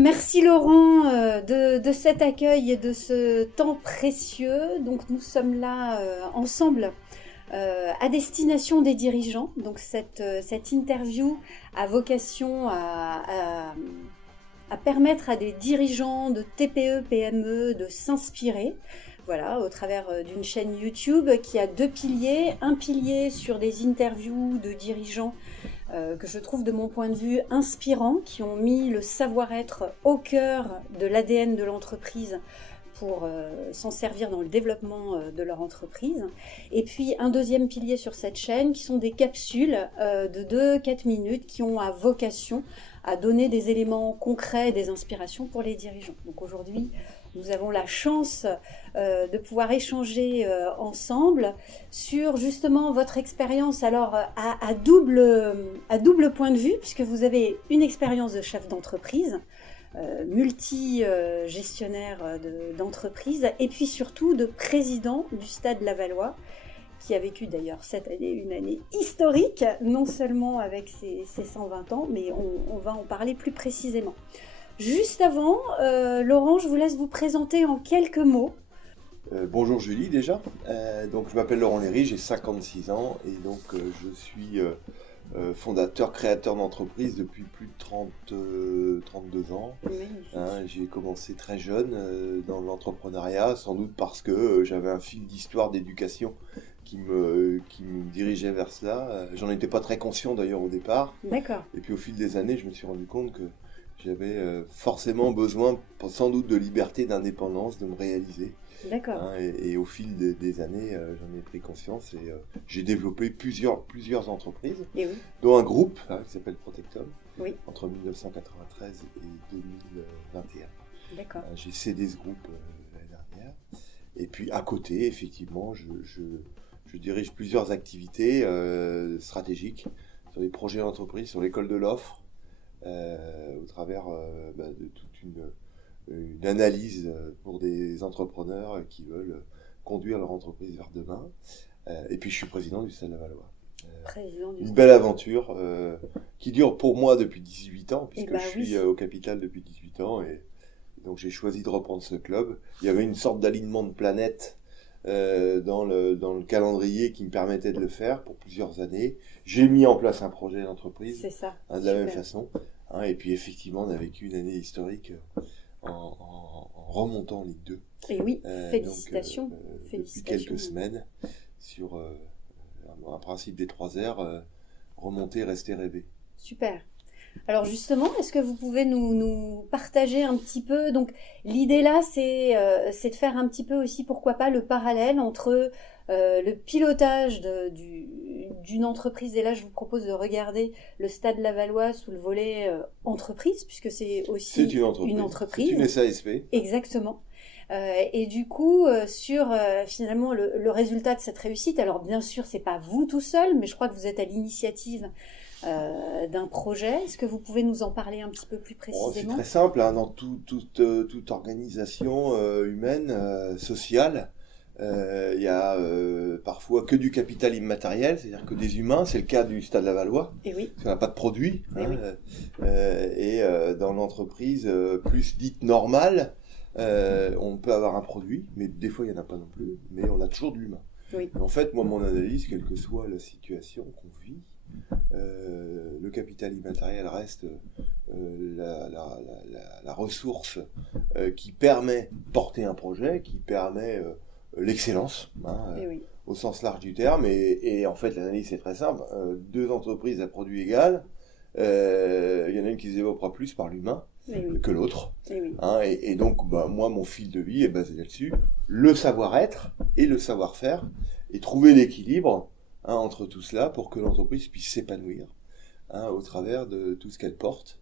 Merci Laurent de cet accueil et de ce temps précieux. Donc nous sommes là ensemble à destination des dirigeants. Donc cette interview a vocation à permettre à des dirigeants de TPE, PME de s'inspirer. Voilà, au travers d'une chaîne YouTube qui a deux piliers. Un pilier sur des interviews de dirigeants que je trouve de mon point de vue inspirants, qui ont mis le savoir-être au cœur de l'ADN de l'entreprise pour s'en servir dans le développement de leur entreprise. Et puis un deuxième pilier sur cette chaîne qui sont des capsules de 2-4 minutes qui ont à vocation à donner des éléments concrets et des inspirations pour les dirigeants. Donc aujourd'hui, nous avons la chance de pouvoir échanger ensemble sur justement votre expérience alors à double point de vue, puisque vous avez une expérience de chef d'entreprise, multi-gestionnaire d'entreprise, et puis surtout de président du Stade Lavallois, qui a vécu d'ailleurs cette année une année historique, non seulement avec ses 120 ans, mais on va en parler plus précisément. Juste avant, Laurent, je vous laisse vous présenter en quelques mots. Bonjour Julie déjà, donc je m'appelle Laurent Léry, j'ai 56 ans et donc je suis fondateur, créateur d'entreprise depuis plus de 32 ans. J'ai commencé très jeune dans l'entrepreneuriat, sans doute parce que j'avais un fil d'histoire d'éducation qui me dirigeait vers cela. J'en étais pas très conscient d'ailleurs au départ. D'accord. Et puis au fil des années, je me suis rendu compte que j'avais forcément besoin, sans doute, de liberté, d'indépendance, de me réaliser. D'accord. Et au fil des années, j'en ai pris conscience et j'ai développé plusieurs entreprises, dont un groupe qui s'appelle Protectum, entre 1993 et 2021. D'accord. J'ai cédé ce groupe l'année dernière. Et puis à côté, effectivement, je dirige plusieurs activités stratégiques sur les projets d'entreprise, sur l'école de l'offre, au travers de toute une analyse pour des entrepreneurs qui veulent conduire leur entreprise vers demain. Et puis je suis président du Stade Lavallois. Une belle aventure qui dure pour moi depuis 18 ans, puisque je suis au Capital depuis 18 ans. Et donc j'ai choisi de reprendre ce club. Il y avait une sorte d'alignement de planètes dans le calendrier qui me permettait de le faire pour plusieurs années. J'ai mis en place un projet d'entreprise de la même façon. Et puis effectivement, on a vécu une année historique en remontant en Ligue 2. Et oui, félicitations. Depuis quelques semaines, sur un principe des 3 R, remonter, rester, rêver. Super. Alors justement, est-ce que vous pouvez nous partager un petit peu, donc l'idée là c'est de faire un petit peu aussi, pourquoi pas, le parallèle entre le pilotage d'une entreprise, et là je vous propose de regarder le Stade Lavallois sous le volet entreprise, puisque c'est aussi une entreprise. C'est une SASP. Exactement. Et du coup, sur finalement le résultat de cette réussite, alors bien sûr c'est pas vous tout seul, mais je crois que vous êtes à l'initiative d'un projet. Est-ce que vous pouvez nous en parler un petit peu plus précisément ? C'est très simple, dans toute organisation humaine, sociale, il y a parfois que du capital immatériel, c'est-à-dire que des humains, c'est le cas du Stade Lavallois, parce qu'on n'a pas de produit, et dans l'entreprise plus dite normale, on peut avoir un produit, mais des fois il n'y en a pas non plus, mais on a toujours de l'humain. En fait, moi, mon analyse, quelle que soit la situation qu'on vit, le capital immatériel reste la ressource qui permet de porter un projet, qui permet l'excellence, au sens large du terme. Et en fait, l'analyse est très simple. 2 entreprises à produit égal, il y en a une qui se développera plus par l'humain que l'autre. Et donc, moi, mon fil de vie est basé là-dessus. Le savoir-être et le savoir-faire, et trouver l'équilibre entre tout cela pour que l'entreprise puisse s'épanouir au travers de tout ce qu'elle porte.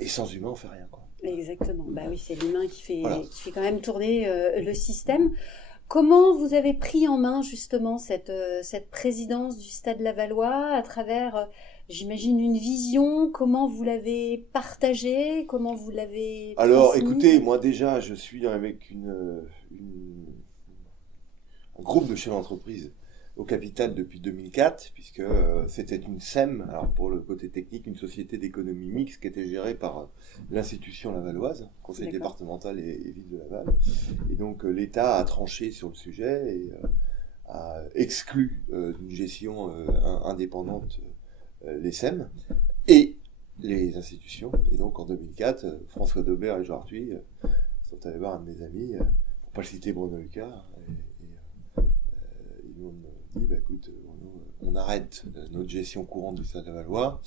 Et sans humain, on ne fait rien, quoi. Exactement. C'est l'humain qui fait quand même tourner le système. Comment vous avez pris en main justement cette présidence du Stade Lavallois à travers, j'imagine, une vision? Comment vous l'avez partagée? Comment vous l'avez Alors, transmise? écoutez, moi déjà, je suis avec un groupe de chefs d'entreprise au capital depuis 2004, puisque c'était une SEM, alors pour le côté technique, une société d'économie mixte qui était gérée par l'institution lavalloise, conseil départemental et ville de Laval. Et donc l'État a tranché sur le sujet et a exclu d'une gestion indépendante les SEM et les institutions. Et donc en 2004, François Daubert et Jean Arthuis sont allés voir un de mes amis, pour pas le citer, Bruno Lucas, et ils nous ont dit, écoute, on arrête notre gestion courante du Stade Lavallois,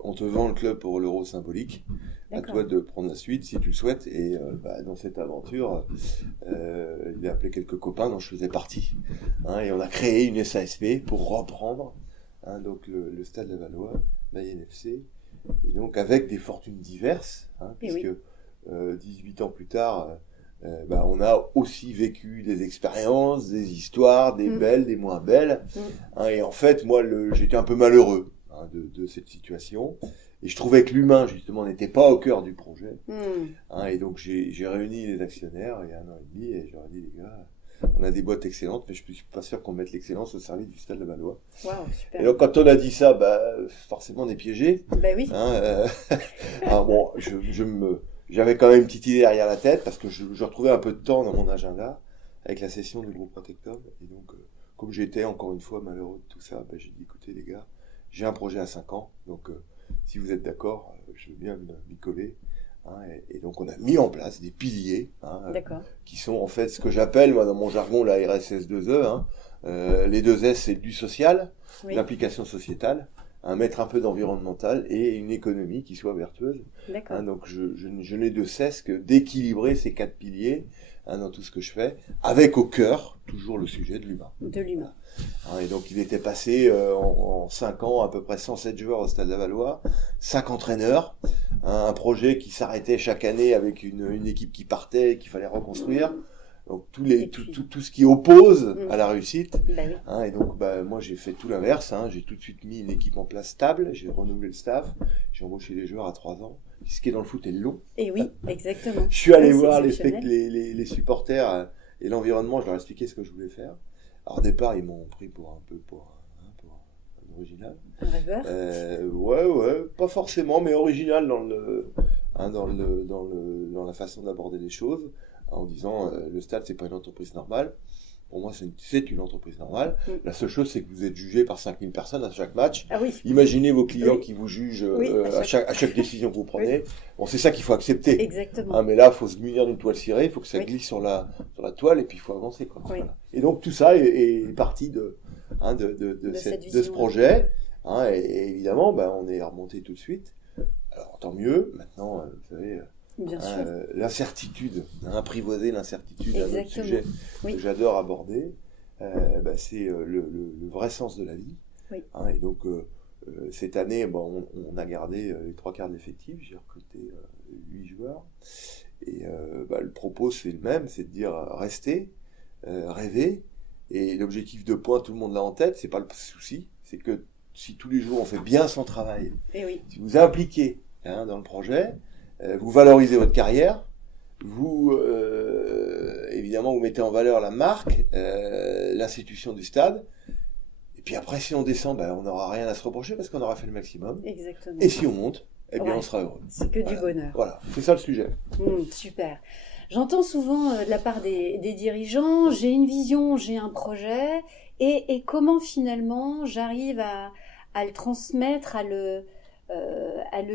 on te vend le club pour l'euro symbolique, à toi de prendre la suite si tu le souhaites. Et dans cette aventure, il a appelé quelques copains dont je faisais partie, et on a créé une SASP pour reprendre donc le Stade Lavallois, Mayenne FC, et donc avec des fortunes diverses, puisque 18 ans plus tard, on a aussi vécu des expériences, des histoires, des belles, des moins belles, et en fait moi j'étais un peu malheureux de cette situation, et je trouvais que l'humain justement n'était pas au cœur du projet, et donc j'ai réuni les actionnaires il y a 1 an et demi, et je leur ai dit, les gars, on a des boîtes excellentes, mais je ne suis pas sûr qu'on mette l'excellence au service du Stade Lavallois. Wow, super. Et donc quand on a dit ça, forcément on est piégé. Oui. Alors bon, j'avais quand même une petite idée derrière la tête, parce que je retrouvais un peu de temps dans mon agenda avec la session du groupe Protectom. Et donc, comme j'étais encore une fois malheureux de tout ça, j'ai dit, écoutez les gars, j'ai un projet à 5 ans, donc si vous êtes d'accord, je veux bien m'y coller. Et donc on a mis en place des piliers, qui sont en fait ce que j'appelle, moi dans mon jargon, la RSS2E. Les 2 S, c'est du social, l'implication sociétale, mettre un peu d'environnemental et une économie qui soit vertueuse. Donc je n'ai de cesse que d'équilibrer ces 4 piliers dans tout ce que je fais, avec au cœur toujours le sujet de l'humain. Et donc il était passé en 5 ans à peu près 107 joueurs au Stade Lavallois, 5 entraîneurs, un projet qui s'arrêtait chaque année avec une équipe qui partait, qu'il fallait reconstruire. Donc tout ce qui oppose à la réussite. Et donc moi j'ai fait tout l'inverse. J'ai tout de suite mis une équipe en place stable, j'ai renouvelé le staff, j'ai embauché les joueurs à 3 ans. Ce qui est dans le foot est long. Et oui, exactement. Je suis allé voir les supporters et l'environnement, je leur ai expliqué ce que je voulais faire. Alors au départ, ils m'ont pris pour un original. Un rêveur. Ouais, pas forcément, mais original dans la façon d'aborder les choses, en disant le stade c'est pas une entreprise normale. Pour moi, c'est une entreprise normale. La seule chose, c'est que vous êtes jugé par 5000 personnes à chaque match. Imaginez vos clients qui vous jugent à chaque décision que vous prenez. Bon, c'est ça qu'il faut accepter. Exactement. Mais là, il faut se munir d'une toile cirée, il faut que ça glisse sur la toile, et puis il faut avancer. Voilà. Et donc, tout ça est parti de ce projet. Et évidemment, on est remonté tout de suite. Alors, tant mieux. Maintenant, vous savez... Bien sûr. L'incertitude, apprivoiser l'incertitude, un autre sujet que j'adore aborder, c'est le vrai sens de la vie. Et donc, cette année, on a gardé les 3/4 de l'effectif, j'ai recruté 8 joueurs. Et le propos, c'est le même, c'est de dire restez, rêvez. Et l'objectif de points, tout le monde l'a en tête, c'est pas le souci, c'est que si tous les jours on fait bien son travail, si vous impliquez dans le projet, vous valorisez votre carrière, vous évidemment vous mettez en valeur la marque, l'institution du stade, et puis après si on descend, on n'aura rien à se reprocher parce qu'on aura fait le maximum. Exactement. Et si on monte, on sera heureux. C'est que du bonheur. Voilà, c'est ça le sujet. Super. J'entends souvent de la part des dirigeants, j'ai une vision, j'ai un projet, et comment finalement j'arrive à le transmettre, à le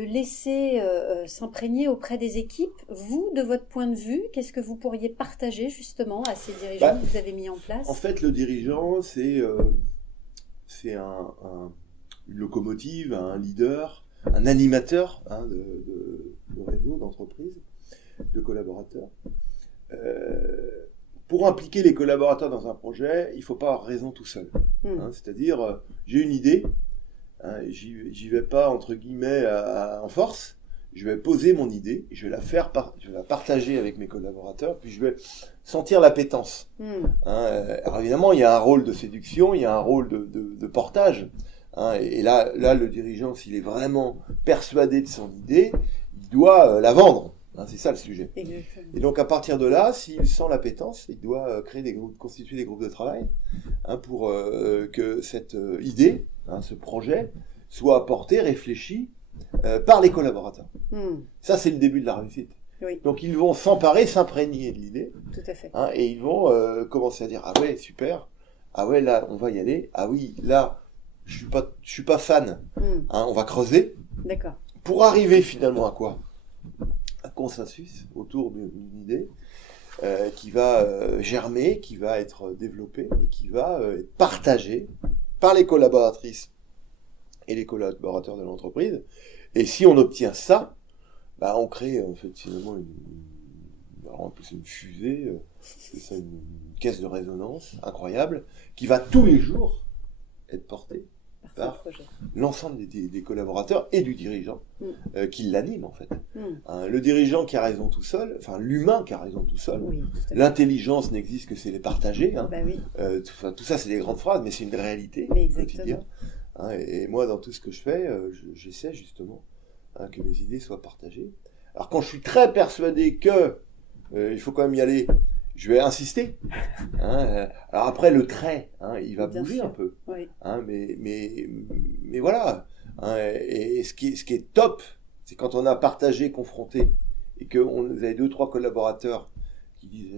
laisser s'imprégner auprès des équipes. Vous, de votre point de vue, qu'est-ce que vous pourriez partager justement à ces dirigeants que vous avez mis en place ? En fait, le dirigeant, c'est une locomotive, un leader, un animateur de réseau, d'entreprise, de collaborateurs. Pour impliquer les collaborateurs dans un projet, il ne faut pas avoir raison tout seul. C'est-à-dire, j'ai une idée, j'y vais pas entre guillemets en force, je vais poser mon idée, je vais la partager avec mes collaborateurs, puis je vais sentir l'appétence. Alors évidemment, il y a un rôle de séduction, il y a un rôle de portage. Et là, le dirigeant, s'il est vraiment persuadé de son idée, il doit la vendre. C'est ça le sujet. Exactement. Et donc à partir de là, s'il sent l'appétence, il doit constituer des groupes de travail pour que cette idée, ce projet, soit porté, réfléchi par les collaborateurs. Ça, c'est le début de la réussite. Oui. Donc, ils vont s'emparer, s'imprégner de l'idée. Tout à fait. Et ils vont commencer à dire, ah ouais, super. Ah ouais, là, on va y aller. Ah oui, là, je suis pas fan. On va creuser. D'accord. Pour arriver finalement à quoi? Un consensus autour d'une idée qui va germer, qui va être développée et qui va être partagée par les collaboratrices et les collaborateurs de l'entreprise. Et si on obtient ça, on crée en fait finalement une fusée, c'est ça, une caisse de résonance incroyable qui va tous les jours être portée par l'ensemble des collaborateurs et du dirigeant qui l'anime en fait. Le dirigeant qui a raison tout seul, enfin l'humain qui a raison tout seul, l'intelligence n'existe que c'est les partager. Tout ça c'est des grandes phrases, mais c'est une réalité quotidienne. Et moi dans tout ce que je fais, j'essaie justement que mes idées soient partagées. Alors quand je suis très persuadé que il faut quand même y aller, je vais insister. Alors après le trait, il va bouger un peu. Oui. Mais voilà. Et ce qui est top, c'est quand on a partagé, confronté, et que vous avez 2-3 collaborateurs qui disent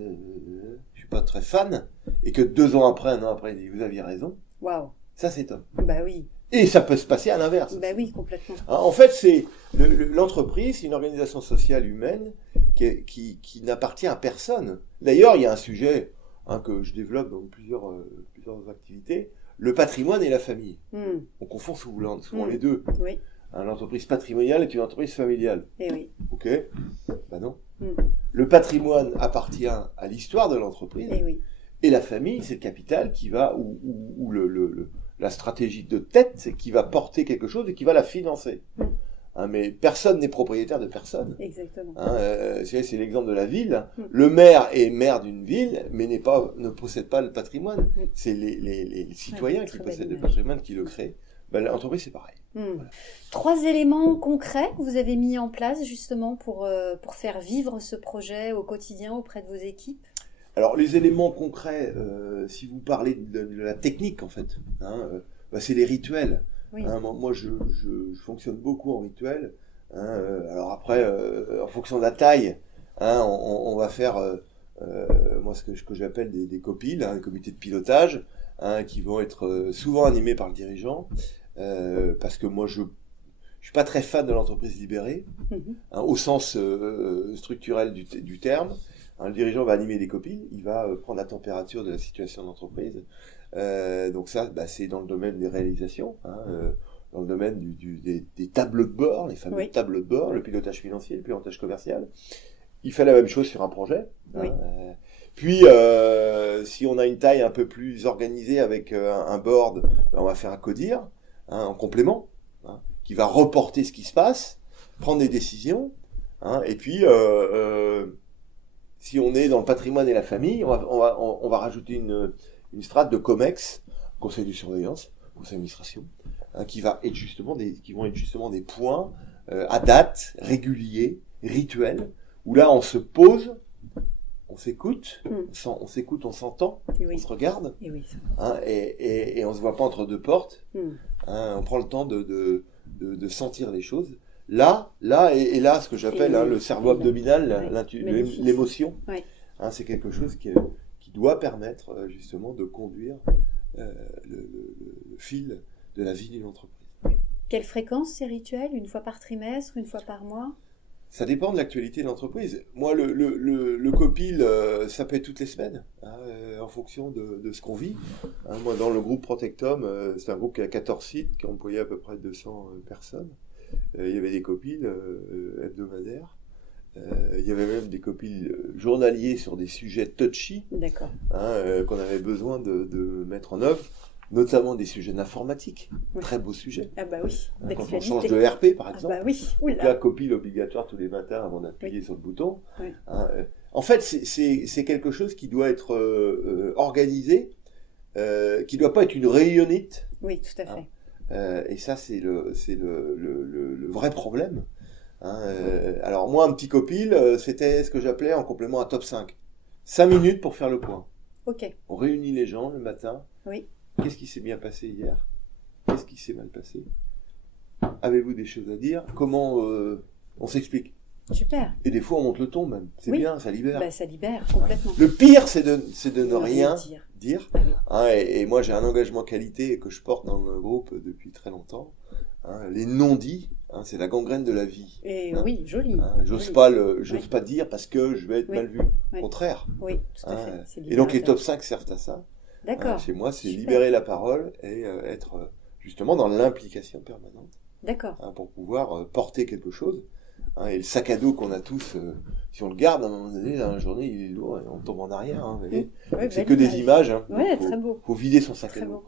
je suis pas très fan, et que 2 ans après, un an après, ils disent vous aviez raison. Waouh. Ça c'est top. Bah oui. Et ça peut se passer à l'inverse. Bah oui, complètement. En fait, c'est l'entreprise, c'est une organisation sociale humaine qui n'appartient à personne. D'ailleurs, il y a un sujet que je développe dans plusieurs activités, le patrimoine et la famille. On confond souvent les deux. Oui. L'entreprise patrimoniale est une entreprise familiale. Eh oui. Ok. Non. Le patrimoine appartient à l'histoire de l'entreprise. Eh oui. Et la famille, c'est le capital qui va, ou la stratégie de tête, c'est qui va porter quelque chose et qui va la financer. Mais personne n'est propriétaire de personne. Exactement. C'est l'exemple de la ville. Le maire est maire d'une ville, mais ne possède pas le patrimoine. C'est les citoyens qui possèdent le patrimoine qui le créent. L'entreprise, c'est pareil. Voilà. 3 éléments concrets que vous avez mis en place justement pour faire vivre ce projet au quotidien auprès de vos équipes. Alors, les éléments concrets, si vous parlez de la technique, en fait, c'est les rituels. Oui. Moi, je fonctionne beaucoup en rituel. Alors après, en fonction de la taille, on va faire, moi, ce que j'appelle des copiles, des comités de pilotage, qui vont être souvent animés par le dirigeant, parce que moi, je suis pas très fan de l'entreprise libérée, au sens structurel du terme. Le dirigeant va animer des copiles, il va prendre la température de la situation de l'entreprise. Donc ça, c'est dans le domaine des réalisations, dans le domaine des tableaux de bord, les fameux tableaux de bord, le pilotage financier, le pilotage commercial. Il fait la même chose sur un projet. Puis, si on a une taille un peu plus organisée avec un board, on va faire un CODIR, en complément, qui va reporter ce qui se passe, prendre des décisions, et puis... si on est dans le patrimoine et la famille, on va rajouter une strate de COMEX, conseil de surveillance, conseil d'administration, qui vont être justement des points à date, réguliers, rituels, où là on se pose, on s'écoute, on s'entend, on se regarde, et on se voit pas entre 2 portes. On prend le temps de sentir les choses. Là, et là, ce que j'appelle le cerveau abdominal, l'émotion, c'est quelque chose qui doit permettre justement de conduire le fil de la vie d'une entreprise. Quelle fréquence ces rituels? 1 fois par trimestre, 1 fois par mois? Ça dépend de l'actualité de l'entreprise. Moi, le copil, ça peut être toutes les semaines, en fonction de ce qu'on vit. Moi, dans le groupe Protectum, c'est un groupe qui a 14 sites, qui a employé à peu près 200 personnes. Il y avait des copiles hebdomadaires. Il y avait même des copiles journaliers sur des sujets touchy, qu'on avait besoin de mettre en œuvre, notamment des sujets d'informatique, très beaux sujets. Ah bah oui, quand on change de RP par exemple, donc là, copile obligatoire tous les matins avant d'appuyer sur le bouton. En fait, c'est quelque chose qui doit être organisé, qui ne doit pas être une réunionnite. Oui, tout à fait. Et ça, c'est le vrai problème. Alors moi, un petit copil, c'était ce que j'appelais en complément un top 5. 5 minutes pour faire le point. Ok. On réunit les gens le matin, Oui. Qu'est-ce qui s'est bien passé hier? Qu'est-ce qui s'est mal passé? Avez-vous des choses à dire? Comment on s'explique? Super. Et des fois, on monte le ton même. C'est bien, ça libère. Bah, ça libère complètement. Le pire, c'est de ne rien dire. Ah oui. Hein, et moi, j'ai un engagement qualité que je porte dans le groupe depuis très longtemps. Hein, les non-dits, c'est la gangrène de la vie. Et oui, joli. J'ose pas dire parce que je vais être mal vu. Au contraire. Oui, tout à fait. Et donc, les top 5 servent à ça. D'accord. Chez moi, c'est libérer la parole et être justement dans l'implication permanente. D'accord. Pour pouvoir porter quelque chose. Et le sac à dos qu'on a tous, si on le garde, à un moment donné, dans la journée, il est lourd et on tombe en arrière. C'est que des images. Ouais, très beau. Faut vider son sac à dos.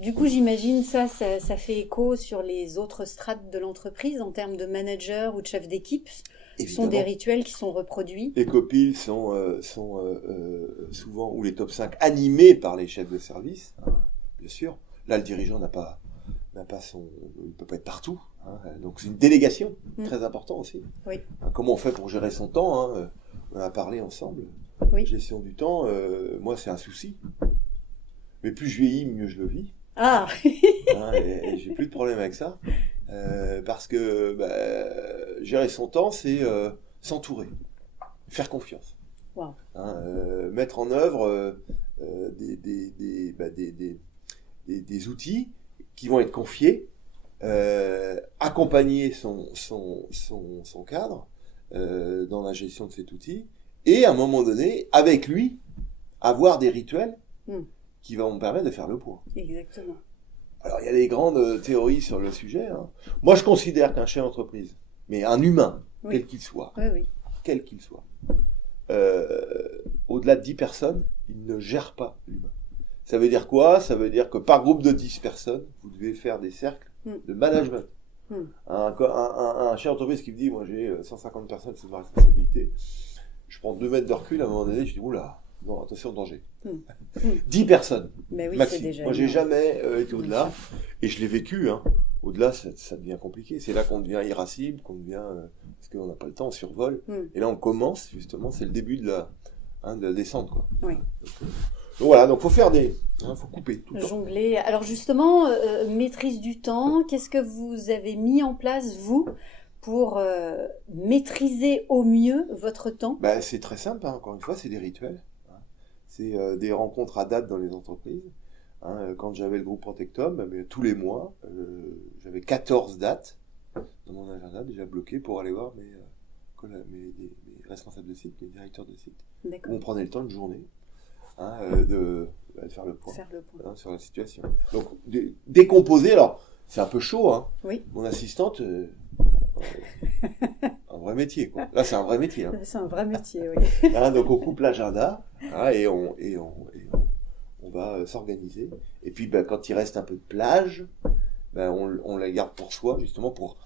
Du coup, j'imagine ça fait écho sur les autres strates de l'entreprise en termes de manager ou de chef d'équipe. Ce sont des rituels qui sont reproduits. Les copiles sont souvent, ou les top 5, animés par les chefs de service, bien sûr. Là, le dirigeant il peut pas être partout. Donc c'est une délégation, très important aussi. Oui. Comment on fait pour gérer son temps? On a parlé ensemble. Oui. Gestion du temps, moi c'est un souci. Mais plus je vieillis, mieux je le vis. Ah. Et j'ai plus de problème avec ça. Parce que gérer son temps, c'est s'entourer, faire confiance. Wow. Mettre en œuvre des outils qui vont être confiés, accompagner son cadre dans la gestion de cet outil, et à un moment donné, avec lui, avoir des rituels qui vont me permettre de faire le point. Exactement. Alors, il y a des grandes théories sur le sujet. Moi, je considère qu'un chef d'entreprise, mais un humain, quel qu'il soit, quel qu'il soit, au-delà de 10 personnes, il ne gère pas l'humain. Ça veut dire quoi? Ça veut dire que par groupe de 10 personnes, vous devez faire des cercles de management. Un chef d'entreprise qui me dit, moi j'ai 150 personnes sous ma responsabilité, je prends 2 mètres de recul, à un moment donné, je dis, oula, non, attention, danger. 10 personnes, maximum. Moi j'ai jamais été au-delà, et je l'ai vécu, au-delà ça devient compliqué. C'est là qu'on devient irascible, parce qu'on n'a pas le temps, on survole. Et là on commence, justement, c'est le début de la descente, quoi. Oui. Donc voilà, donc faut faire faut couper tout le temps. Jongler. Alors justement, maîtrise du temps, qu'est-ce que vous avez mis en place, vous, pour maîtriser au mieux votre temps? C'est très simple, encore une fois, c'est des rituels. C'est des rencontres à date dans les entreprises. Quand j'avais le groupe Protectum, tous les mois, j'avais 14 dates dans mon agenda déjà bloquées pour aller voir mes responsables de site, mes directeurs de site. D'accord. On prenait le temps de journée. De faire le point, sur la situation. Donc, décomposer, alors, c'est un peu chaud, Oui. Mon assistante, un vrai métier, quoi. Là, c'est un vrai métier. C'est un vrai métier, oui. Donc, on coupe l'agenda, et on va s'organiser. Et puis, quand il reste un peu de plage, on la garde pour soi, justement, pour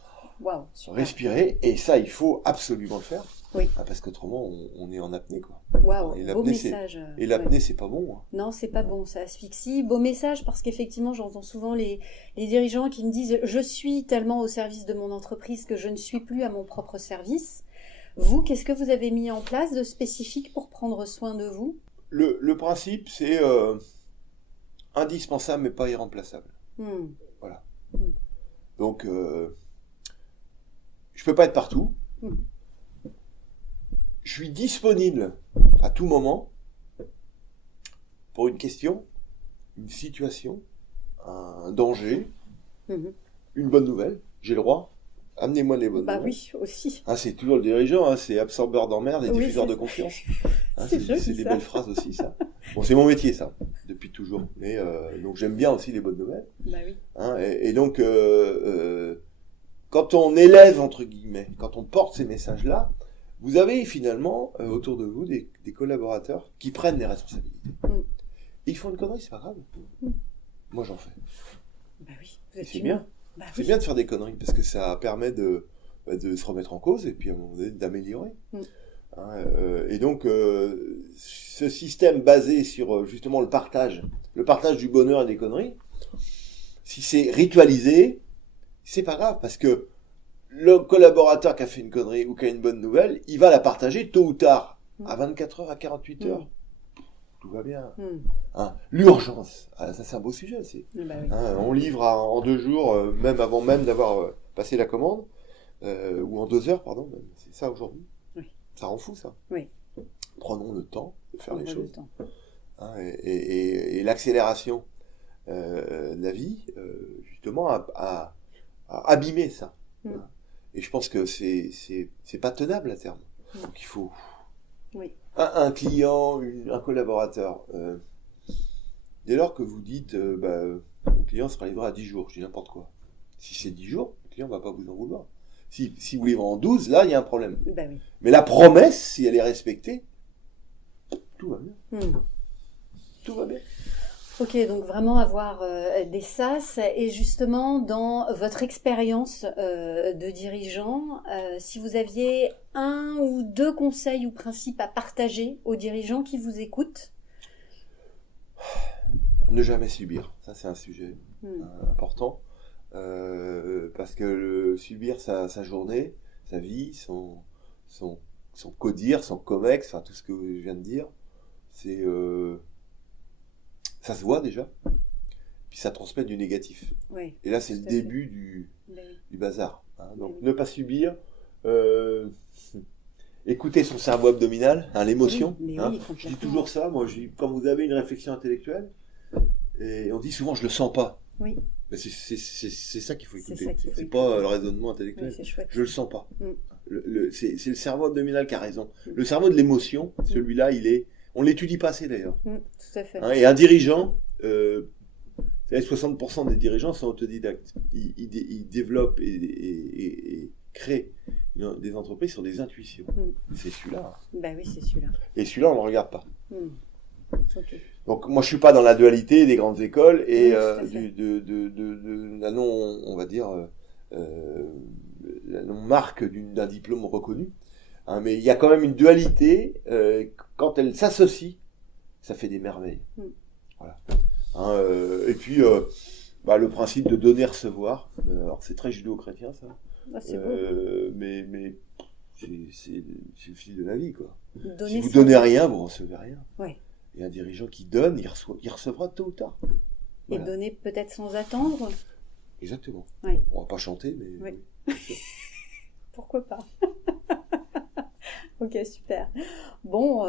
respirer. Et ça, il faut absolument le faire. Oui. Parce qu'autrement, on est en apnée, quoi. Waouh, beau message. Et l'apnée, c'est pas bon. Non, c'est pas bon, ça asphyxie. Beau message, parce qu'effectivement, j'entends souvent les dirigeants qui me disent « Je suis tellement au service de mon entreprise que je ne suis plus à mon propre service ». Vous, qu'est-ce que vous avez mis en place de spécifique pour prendre soin de vous? Le principe, c'est indispensable, mais pas irremplaçable. Voilà. Donc, je peux pas être partout. Je suis disponible à tout moment pour une question, une situation, un danger, une bonne nouvelle. J'ai le droit. Amenez-moi les bonnes nouvelles. Oui, aussi. C'est toujours le dirigeant, c'est absorbeur d'emmerde et diffuseur de confiance. C'est des belles phrases aussi, ça. Bon, c'est mon métier, ça, depuis toujours. Mais donc j'aime bien aussi les bonnes nouvelles. Oui. Et donc, quand on élève, entre guillemets, quand on porte ces messages-là, vous avez finalement autour de vous des collaborateurs qui prennent des responsabilités. Ils font une connerie, c'est pas grave. Moi, j'en fais. Oui, vous êtes c'est bien. C'est bien de faire des conneries parce que ça permet de se remettre en cause et puis à un moment donné d'améliorer. Et donc, ce système basé sur justement le partage du bonheur et des conneries, si c'est ritualisé, c'est pas grave parce que le collaborateur qui a fait une connerie ou qui a une bonne nouvelle, il va la partager tôt ou tard, à 24 heures, à 48 heures. tout va bien. Mm. L'urgence, ça c'est un beau sujet aussi. Bah oui. On livre en 2 jours, même avant même d'avoir passé la commande, ou en 2 heures, pardon, même. C'est ça aujourd'hui. Oui. Ça rend fou, ça. Oui. Prenons le temps de faire les Prendre le choses. temps. Et l'accélération de la vie, justement, a abîmé ça. Mm. Et je pense que c'est pas tenable à terme. Mm. Donc il faut Oui. un client, un collaborateur. Dès lors que vous dites, mon client sera livré à 10 jours, je dis n'importe quoi. Si c'est 10 jours, le client ne va pas vous en vouloir. Si vous livrez en 12, là, il y a un problème. Bah oui. Mais la promesse, si elle est respectée, tout va bien. Mm. Tout va bien. Ok, donc vraiment avoir des sas. Et justement, dans votre expérience de dirigeant, si vous aviez 1 ou 2 conseils ou principes à partager aux dirigeants qui vous écoutent. Ne jamais subir, ça c'est un sujet important, parce que subir sa journée, sa vie, son codir, son comex, enfin tout ce que je viens de dire, c'est ça se voit déjà, puis ça transmet du négatif. Oui, et là c'est le tout à début du bazar. Donc ne pas subir, écouter son cerveau abdominal, l'émotion. Oui, Je dis toujours ça, moi, quand vous avez une réflexion intellectuelle, et on dit souvent je le sens pas. Oui. Mais c'est ça qu'il faut écouter. C'est C'est pas le raisonnement intellectuel. Oui, c'est chouette. Je le sens pas. Mm. C'est le cerveau abdominal qui a raison. Le cerveau de l'émotion, celui-là, on l'étudie pas assez d'ailleurs. Tout à fait. Et un dirigeant, 60% des dirigeants sont autodidactes. Ils développent et créent des entreprises sur des intuitions. C'est celui-là. Bah oui, c'est celui-là. Et celui-là, on ne le regarde pas. Okay. Donc moi je suis pas dans la dualité des grandes écoles et la non, on va dire la non marque d'un diplôme reconnu, mais il y a quand même une dualité, quand elle s'associe, ça fait des merveilles. Voilà. Et puis le principe de donner recevoir, alors c'est très judéo-chrétien ça. C'est beau. Mais c'est le fil de la vie quoi. Si vous donnez rien, vous recevez rien. Ouais. Et un dirigeant qui donne, il recevra tôt ou tard. Voilà. Et donner peut-être sans attendre. Exactement. Ouais. On va pas chanter, mais... Oui. Pourquoi pas. Ok, super. Bon,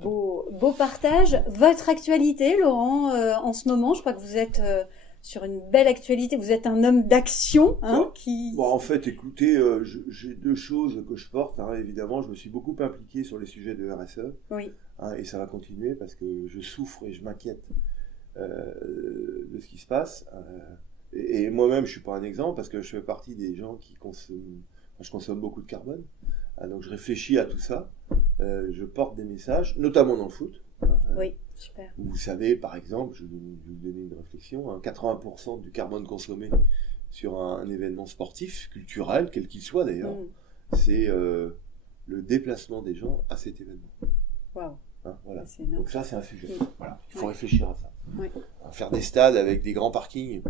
beau partage. Votre actualité, Laurent, en ce moment, je crois que vous êtes sur une belle actualité. Vous êtes un homme d'action. En fait, écoutez, j'ai 2 choses que je porte. Évidemment, je me suis beaucoup impliqué sur les sujets de RSE. Oui. Et ça va continuer parce que je souffre et je m'inquiète de ce qui se passe. Et moi-même, je suis pas un exemple parce que je fais partie des gens qui consomment... je consomme beaucoup de carbone. Donc je réfléchis à tout ça. Je porte des messages, notamment dans le foot. Oui, super. Vous savez, par exemple, je vais vous donner une réflexion, 80% du carbone consommé sur un événement sportif, culturel, quel qu'il soit d'ailleurs, c'est le déplacement des gens à cet événement. Waouh. Voilà. Donc ça, c'est un sujet. Voilà. Il faut réfléchir à ça. Oui. Faire des stades avec des grands parkings,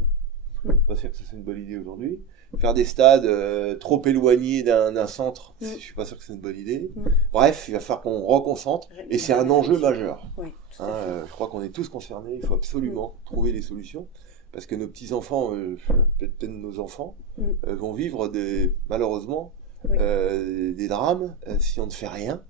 je ne suis pas sûr que ça c'est une bonne idée aujourd'hui. Faire des stades trop éloignés d'un centre, je ne suis pas sûr que c'est une bonne idée. Bref, il va falloir qu'on reconcentre, et c'est un enjeu majeur. Oui, je crois qu'on est tous concernés, il faut absolument trouver des solutions, parce que nos petits-enfants, peut-être nos enfants, vont vivre malheureusement des drames si on ne fait rien.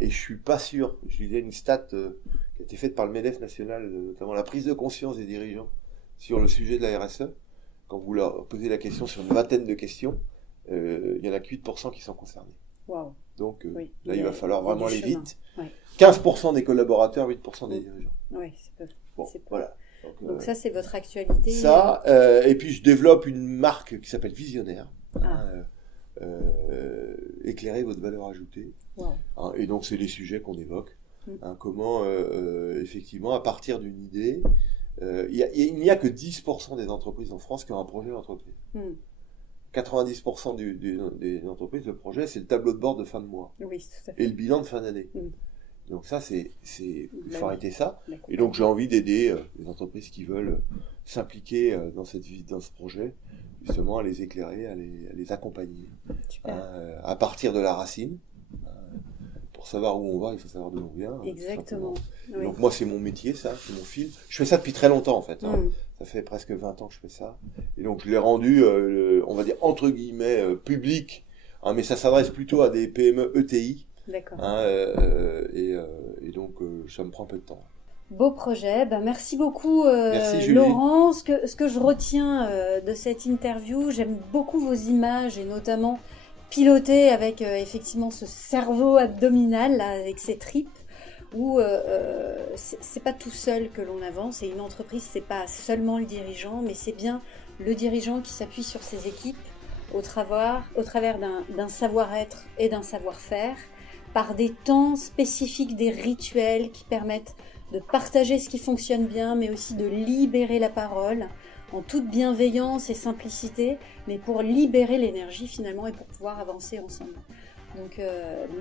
Et je suis pas sûr, je lisais une stat qui a été faite par le MEDEF national, notamment la prise de conscience des dirigeants sur le sujet de la RSE. Quand vous leur posez la question sur une vingtaine de questions, il y en a que 8% qui sont concernés. Wow. Donc là, il va falloir vraiment aller vite. Ouais. 15% des collaborateurs, 8% des dirigeants. Oui, c'est peu. Bon, voilà. Donc ça, c'est votre actualité. Ça, et puis je développe une marque qui s'appelle Visionnaire. Éclairer votre valeur ajoutée. Wow. Et donc, c'est les sujets qu'on évoque. Comment, effectivement, à partir d'une idée... il n'y a que 10% des entreprises en France qui ont un projet d'entreprise. 90% des entreprises, le projet, c'est le tableau de bord de fin de mois. Oui, tout à fait. Et le bilan de fin d'année. Donc ça, il faut arrêter ça. Et donc, j'ai envie d'aider les entreprises qui veulent s'impliquer dans ce projet, justement à les éclairer, à les accompagner. À partir de la racine, pour pour savoir où on va, il faut savoir d'où on vient. Exactement. Oui. Donc moi, c'est mon métier, ça, c'est mon fil. Je fais ça depuis très longtemps, en fait. Hein. Ça fait presque 20 ans que je fais ça. Et donc, je l'ai rendu, on va dire, entre guillemets, public. Hein, mais ça s'adresse plutôt à des PME ETI. D'accord. Hein, et donc, ça me prend un peu de temps. Beau projet. Ben, merci beaucoup, Merci, Laurent. Ce que je retiens de cette interview, j'aime beaucoup vos images et notamment piloter avec effectivement ce cerveau abdominal là, avec ses tripes où c'est pas tout seul que l'on avance et une entreprise c'est pas seulement le dirigeant mais c'est bien le dirigeant qui s'appuie sur ses équipes au travers d'un savoir-être et d'un savoir-faire par des temps spécifiques, des rituels qui permettent de partager ce qui fonctionne bien mais aussi de libérer la parole en toute bienveillance et simplicité, mais pour libérer l'énergie finalement et pour pouvoir avancer ensemble. Donc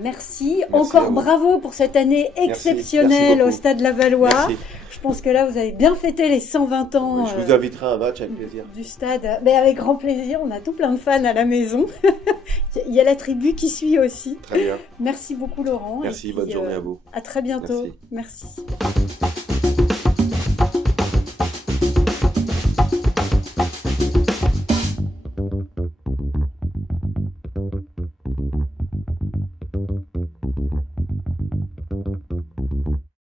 merci. Encore bravo pour cette année exceptionnelle au Stade Lavallois. Merci. Je pense que là vous avez bien fêté les 120 ans. Je vous inviterai à un match avec plaisir. Du stade, mais avec grand plaisir. On a tout plein de fans à la maison. Il y a la tribu qui suit aussi. Très bien. Merci beaucoup Laurent. Merci, bonne journée à vous. À très bientôt. Merci.